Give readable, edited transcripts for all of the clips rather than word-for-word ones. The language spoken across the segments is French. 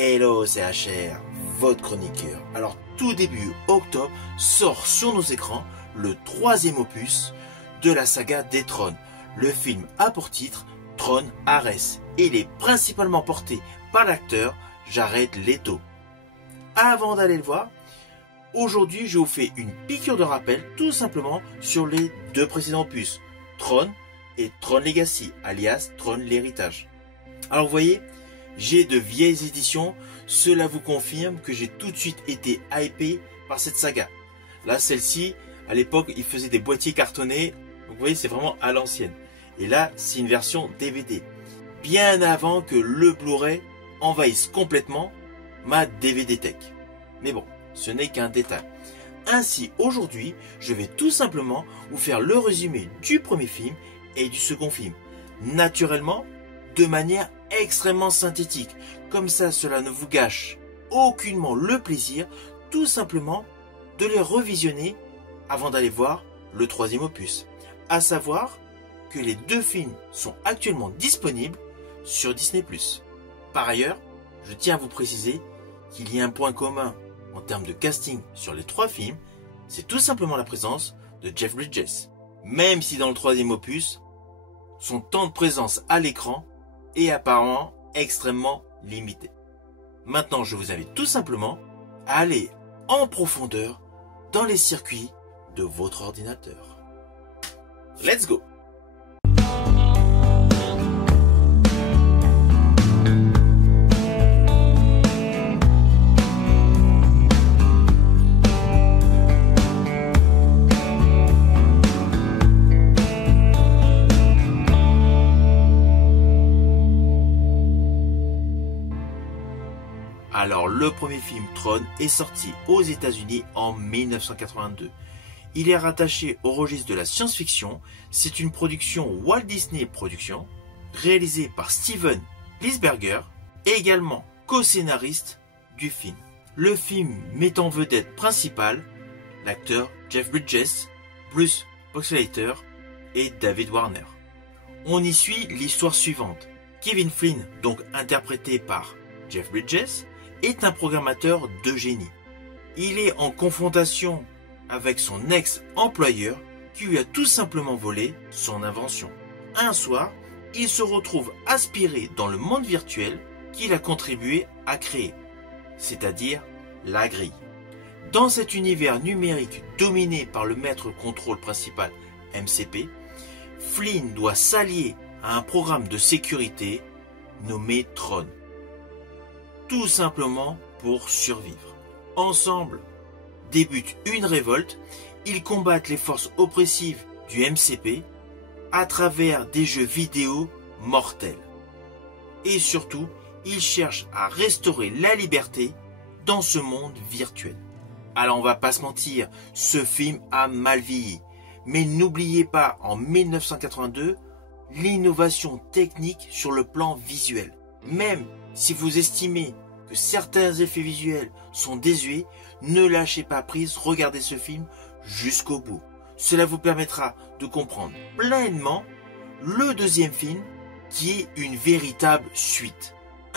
Hello, c'est HR, votre chroniqueur. Alors, tout début octobre, sort sur nos écrans le troisième opus de la saga des Trônes. Le film a pour titre Tron Ares et il est principalement porté par l'acteur Jared Leto. Avant d'aller le voir, aujourd'hui je vous fais une piqûre de rappel tout simplement sur les deux précédents opus, Tron et Tron Legacy, alias Tron l'héritage. Alors vous voyez, j'ai de vieilles éditions, cela vous confirme que j'ai tout de suite été hypé par cette saga. Là, celle-ci, à l'époque, il faisait des boîtiers cartonnés, donc vous voyez, c'est vraiment à l'ancienne. Et là, c'est une version DVD, bien avant que le Blu-ray envahisse complètement ma DVD Tech. Mais bon, ce n'est qu'un détail. Ainsi, aujourd'hui, je vais tout simplement vous faire le résumé du premier film et du second film. Naturellement, de manière extrêmement synthétique. Comme ça, cela ne vous gâche aucunement le plaisir, tout simplement, de les revisionner avant d'aller voir le troisième opus. À savoir que les deux films sont actuellement disponibles sur Disney+. Par ailleurs, je tiens à vous préciser qu'il y a un point commun en termes de casting sur les trois films, c'est tout simplement la présence de Jeff Bridges. Même si dans le troisième opus, son temps de présence à l'écran est apparemment extrêmement limité. Maintenant, je vous invite tout simplement à aller en profondeur dans les circuits de votre ordinateur. Let's go! Alors, le premier film Tron est sorti aux États-Unis en 1982. Il est rattaché au registre de la science-fiction. C'est une production Walt Disney Productions, réalisée par Steven Lisberger et également co-scénariste du film. Le film met en vedette principale l'acteur Jeff Bridges, Bruce Boxleitner et David Warner. On y suit l'histoire suivante. Kevin Flynn, donc interprété par Jeff Bridges, est un programmateur de génie. Il est en confrontation avec son ex-employeur qui lui a tout simplement volé son invention. Un soir, il se retrouve aspiré dans le monde virtuel qu'il a contribué à créer, c'est-à-dire la grille. Dans cet univers numérique dominé par le maître contrôle principal MCP, Flynn doit s'allier à un programme de sécurité nommé Tron. Tout simplement pour survivre. Ensemble, débute une révolte. Ils combattent les forces oppressives du MCP à travers des jeux vidéo mortels. Et surtout, ils cherchent à restaurer la liberté dans ce monde virtuel. Alors on va pas se mentir, ce film a mal vieilli. Mais n'oubliez pas, en 1982, l'innovation technique sur le plan visuel. Même si vous estimez que certains effets visuels sont désuets, ne lâchez pas prise, regardez ce film jusqu'au bout. Cela vous permettra de comprendre pleinement le deuxième film qui est une véritable suite.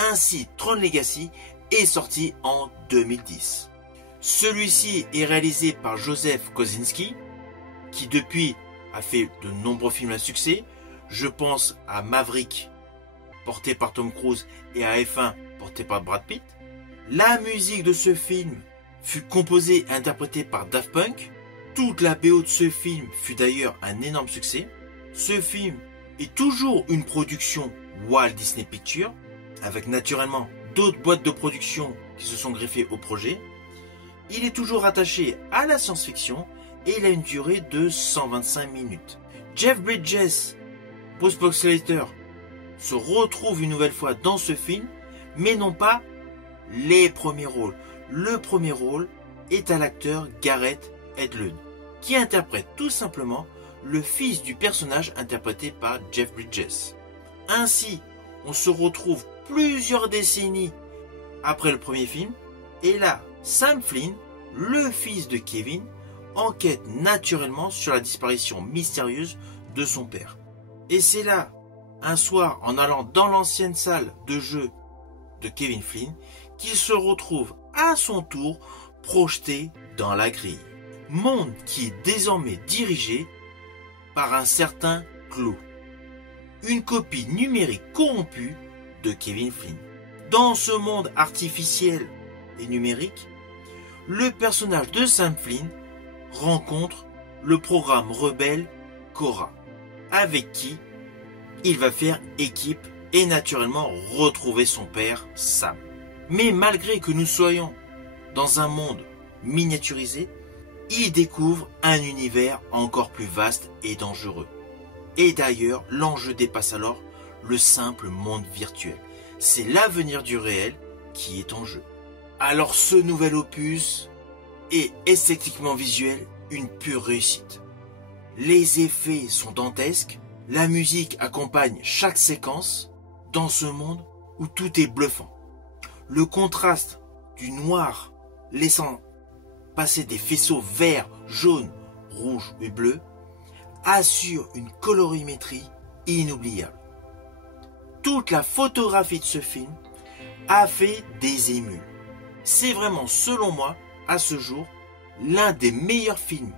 Ainsi, Tron Legacy est sorti en 2010. Celui-ci est réalisé par Joseph Kosinski, qui depuis a fait de nombreux films à succès. Je pense à Maverick, porté par Tom Cruise, et à F1, porté par Brad Pitt. La musique de ce film fut composée et interprétée par Daft Punk. Toute la BO de ce film fut d'ailleurs un énorme succès. Ce film est toujours une production Walt Disney Pictures, avec naturellement d'autres boîtes de production qui se sont greffées au projet. Il est toujours attaché à la science-fiction et il a une durée de 125 minutes. Jeff Bridges, Bruce Boxleitner se retrouvent une nouvelle fois dans ce film, mais non pas les premiers rôles. Le premier rôle est à l'acteur Gareth Edlund, qui interprète tout simplement le fils du personnage interprété par Jeff Bridges. Ainsi, on se retrouve plusieurs décennies après le premier film, et là, Sam Flynn, le fils de Kevin, enquête naturellement sur la disparition mystérieuse de son père. Et c'est là, un soir, en allant dans l'ancienne salle de jeu de Kevin Flynn qui se retrouve à son tour projeté dans la grille. Monde qui est désormais dirigé par un certain Clo, une copie numérique corrompue de Kevin Flynn. Dans ce monde artificiel et numérique, le personnage de Sam Flynn rencontre le programme rebelle Cora, avec qui il va faire équipe et naturellement retrouver son père Sam. Mais malgré que nous soyons dans un monde miniaturisé, il découvre un univers encore plus vaste et dangereux. Et d'ailleurs, l'enjeu dépasse alors le simple monde virtuel. C'est l'avenir du réel qui est en jeu. Alors ce nouvel opus est esthétiquement visuel une pure réussite. Les effets sont dantesques, la musique accompagne chaque séquence dans ce monde où tout est bluffant. Le contraste du noir laissant passer des faisceaux verts, jaunes, rouges et bleus assure une colorimétrie inoubliable. Toute la photographie de ce film a fait des émules. C'est vraiment, selon moi, à ce jour, l'un des meilleurs films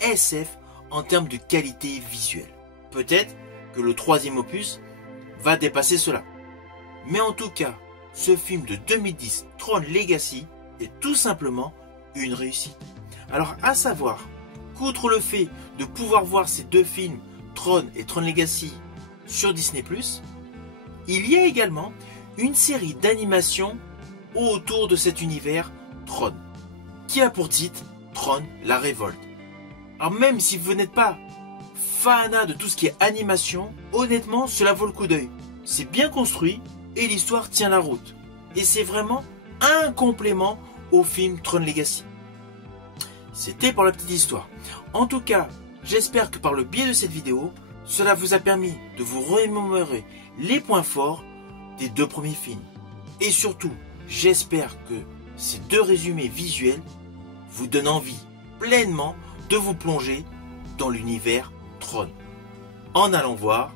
SF en termes de qualité visuelle. Peut-être que le troisième opus va dépasser cela. Mais en tout cas, ce film de 2010, Tron Legacy, est tout simplement une réussite. Alors à savoir qu'outre le fait de pouvoir voir ces deux films, Tron et Tron Legacy, sur Disney+, il y a également une série d'animations autour de cet univers Tron, qui a pour titre Tron la Révolte. Alors même si vous n'êtes pas fanat de tout ce qui est animation, honnêtement cela vaut le coup d'œil. C'est bien construit et l'histoire tient la route. Et c'est vraiment un complément au film Tron Legacy. C'était pour la petite histoire. En tout cas, j'espère que par le biais de cette vidéo, cela vous a permis de vous remémorer les points forts des deux premiers films. Et surtout, j'espère que ces deux résumés visuels vous donnent envie pleinement de vous plonger dans l'univers Tron, en allant voir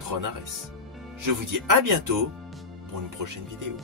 Tron Ares. Je vous dis à bientôt pour une prochaine vidéo.